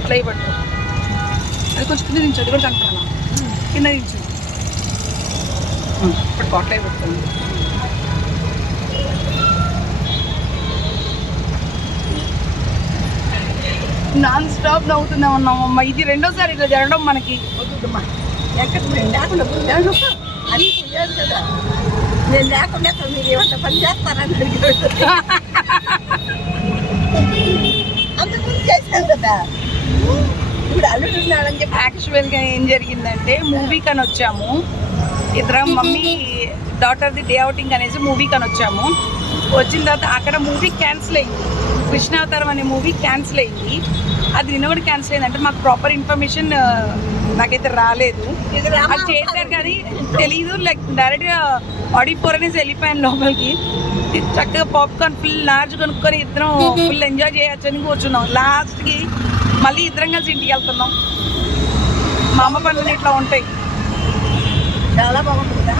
ఇట్లా ఇవ్వట్టు అది కొంచెం కింద దించు, అది కూడా కనుక్కున్నా కింద దించు. ఇప్పుడు బాటిల్ అయిపోతుంది. నాన్ స్టాప్ నవ్వుతున్నాం అన్నామమ్మ. ఇది రెండోసారి ఇట్లా జరగడం మనకి. ఎక్కడ లేకుండా పుణ్యాలు అది పుణ్యాలు కదా. నేను లేకుండా మీరు ఏమంటే పని చేస్తారని అడిగాడు. అంతకుముందు చేశాను కదా. ఇప్పుడు అల్లుడు ఉన్నాడని చెప్పి. యాక్చువల్గా ఏం జరిగిందంటే మూవీకి అని వచ్చాము ఇద్దరం, మమ్మీ డాటర్ది డే అవుటింగ్ అనేసి మూవీకి అని వచ్చాము. వచ్చిన తర్వాత అక్కడ మూవీ క్యాన్సిల్ అయింది. కృష్ణావతారం అనే మూవీ క్యాన్సిల్ అయింది. అది నిన్న కూడా క్యాన్సిల్ అయింది. అంటే మాకు ప్రాపర్ ఇన్ఫర్మేషన్ నాకైతే రాలేదు. అది చేశారు కానీ తెలీదు. లైక్ డైరెక్ట్గా ఆడిపోర్ అనేసి వెళ్ళిపోయాను లోపలికి. చక్కగా పాప్కార్న్ ఫుల్ లార్జ్ కొనుక్కొని ఇద్దరం ఫుల్ ఎంజాయ్ చేయొచ్చు అని కూర్చున్నాం. లాస్ట్కి మళ్ళీ ఇద్దరం కలిసి ఇంటికి వెళ్తున్నాం. మా అమ్మ పనులు ఇట్లా ఉంటాయి. చాలా బాగుంటుందా.